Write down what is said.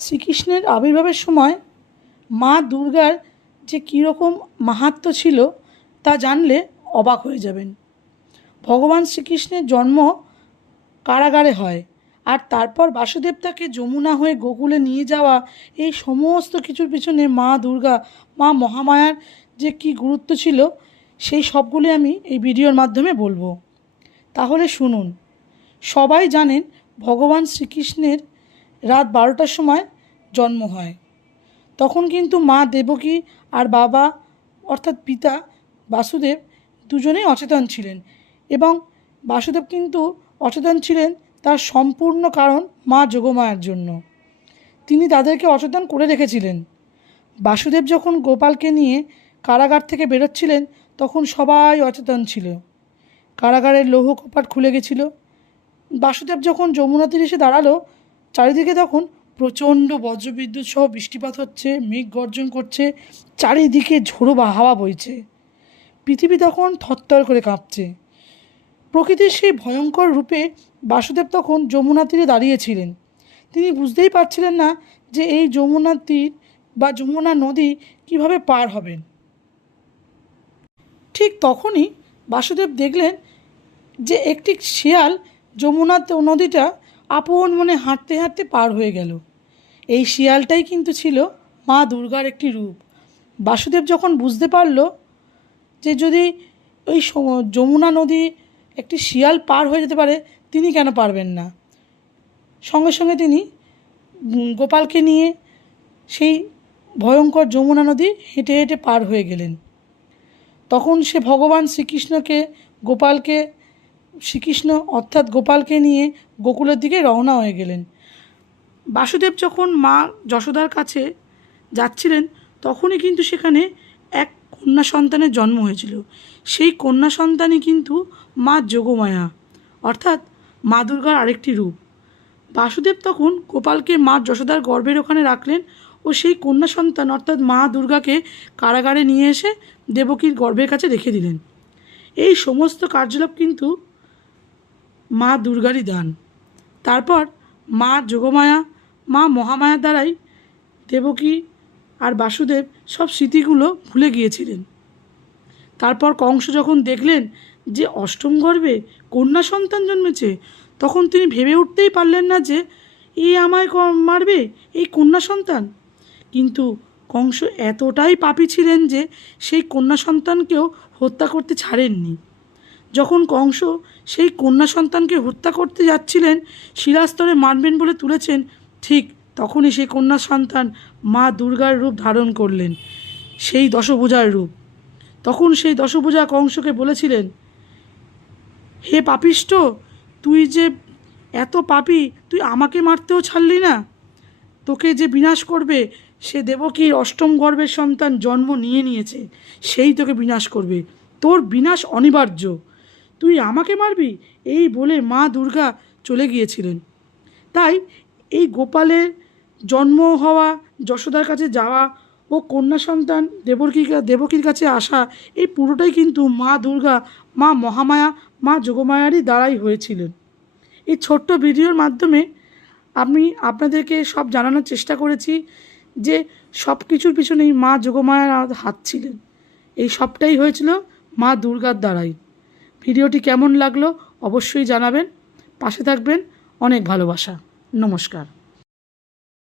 শ্রীকৃষ্ণের আবির্ভাবের সময় মা দুর্গার যে কীরকম মাহাত্ম্য ছিল তা জানলে অবাক হয়ে যাবেন। ভগবান শ্রীকৃষ্ণের জন্ম কারাগারে হয়, আর তারপর বাসুদেব তাকে যমুনা হয়ে গোকুলে নিয়ে যাওয়া, এই সমস্ত কিছুর পিছনে মা দুর্গা, মা মহামায়ার যে কী গুরুত্ব ছিল সেই সবগুলি আমি এই ভিডিওর মাধ্যমে বলবো। তাহলে শুনুন। সবাই জানেন ভগবান শ্রীকৃষ্ণের রাত 12টার সময় জন্ম হয়। তখন কিন্তু মা দেবকী আর বাবা অর্থাৎ পিতা বাসুদেব দুজনেই অচেতন ছিলেন, এবং বাসুদেব কিন্তু অচেতন ছিলেন তার সম্পূর্ণ কারণ মা যোগমায়ার জন্য। তিনি তাদেরকে অচেতন করে রেখেছিলেন। বাসুদেব যখন গোপালকে নিয়ে কারাগার থেকে বেরোচ্ছিলেন তখন সবাই অচেতন ছিল। কারাগারের লৌহ কপাট খুলে গেছিল। বাসুদেব যখন যমুনা তীরে এসে দাঁড়ালো, চারিদিকে তখন প্রচণ্ড বজ্রবিদ্যুৎ সহ বৃষ্টিপাত হচ্ছে, মেঘ গর্জন করছে, চারিদিকে ঝোড়ো হাওয়া বইছে। পৃথিবী তখন থরথর করে কাঁপছে। প্রকৃতির সেই ভয়ঙ্কর রূপে বাসুদেব তখন যমুনা তীরে দাঁড়িয়েছিলেন। তিনি বুঝতেই পারছিলেন না যে এই যমুনা তীর বা যমুনা নদী কিভাবে পার হবেন। ঠিক তখনই বাসুদেব দেখলেন যে একটি শিয়াল যমুনা নদীটা আপন মনে হাঁটতে হাঁটতে পার হয়ে গেল। এই শিয়ালটাই কিন্তু ছিল মা দুর্গার একটি রূপ। বাসুদেব যখন বুঝতে পারল যে যদি ওই যমুনা নদী একটি শিয়াল পার হয়ে যেতে পারে, তিনি কেন পারবেন না, সঙ্গে সঙ্গে তিনি গোপালকে নিয়ে সেই ভয়ঙ্কর যমুনা নদী হেঁটে হেঁটে পার হয়ে গেলেন। তখন সে ভগবান শ্রীকৃষ্ণ অর্থাৎ গোপালকে নিয়ে গোকুলের দিকে রওনা হয়ে গেলেন। বাসুদেব যখন মা যশোদার কাছে যাচ্ছিলেন তখনই কিন্তু সেখানে এক কন্যা সন্তানের জন্ম হয়েছিল। সেই কন্যা সন্তানই কিন্তু মা যোগমায়া অর্থাৎ মা দুর্গার আরেকটি রূপ। বাসুদেব তখন গোপালকে মা যশোদার গর্ভের ওখানে রাখলেন ও সেই কন্যা সন্তান অর্থাৎ মা দুর্গাকে কারাগারে নিয়ে এসে দেবকীর গর্ভের কাছে রেখে দিলেন। এই সমস্ত কার্যকলাপ কিন্তু মা দুর্গারই দান। তারপর মা যোগমায়া, মা মহামায়ার দ্বারাই দেবকী আর বাসুদেব সব স্মৃতিগুলো ভুলে গিয়েছিলেন। তারপর কংস যখন দেখলেন যে অষ্টম গর্ভে কন্যা সন্তান জন্মেছে, তখন তিনি ভেবে উঠতেই পারলেন না যে এই আমায় মারবে, এই কন্যা সন্তান। কিন্তু কংস এতটাই পাপী ছিলেন যে সেই কন্যা সন্তানকেও হত্যা করতে ছাড়েননি। যখন কংস সেই কন্যা সন্তানকে হত্যা করতে যাচ্ছিলেন, শিলাস্তরে মারবেন বলে তুলেছেন, ঠিক তখনই সেই কন্যা সন্তান মা দুর্গার রূপ ধারণ করলেন, সেই দশভুজার রূপ। তখন সেই দশভুজা কংসকে বলেছিলেন, হে পাপিষ্ঠ, তুই যে এত পাপী, তুই আমাকে মারতেও ছাড়লি না। তোকে যে বিনাশ করবে সে দেবকীর অষ্টম গর্ভের সন্তান জন্ম নিয়েছে, সেই তোকে বিনাশ করবে, তোর বিনাশ অনিবার্য, তুই আমাকে মারবি, এই বলে মা দুর্গা চলে গিয়েছিলেন। তাই এই গোপালের জন্ম হওয়া, যশোদার কাছে যাওয়া ও কন্যা সন্তান দেবকীর কাছে আসা, এই পুরোটাই কিন্তু মা দুর্গা, মা মহামায়া, মা যোগমায়ারই দ্বারাই হয়েছিলেন। এই ছোট্ট ভিডিওর মাধ্যমে আমি আপনাদেরকে সব জানানোর চেষ্টা করেছি যে সব কিছুর পিছনেই মা যোগমায়ার হাত ছিলেন। এই সবটাই হয়েছিল মা দুর্গার দ্বারাই। ভিডিওটি কেমন লাগলো অবশ্যই জানাবেন, পাশে থাকবেন। অনেক ভালোবাসা। নমস্কার।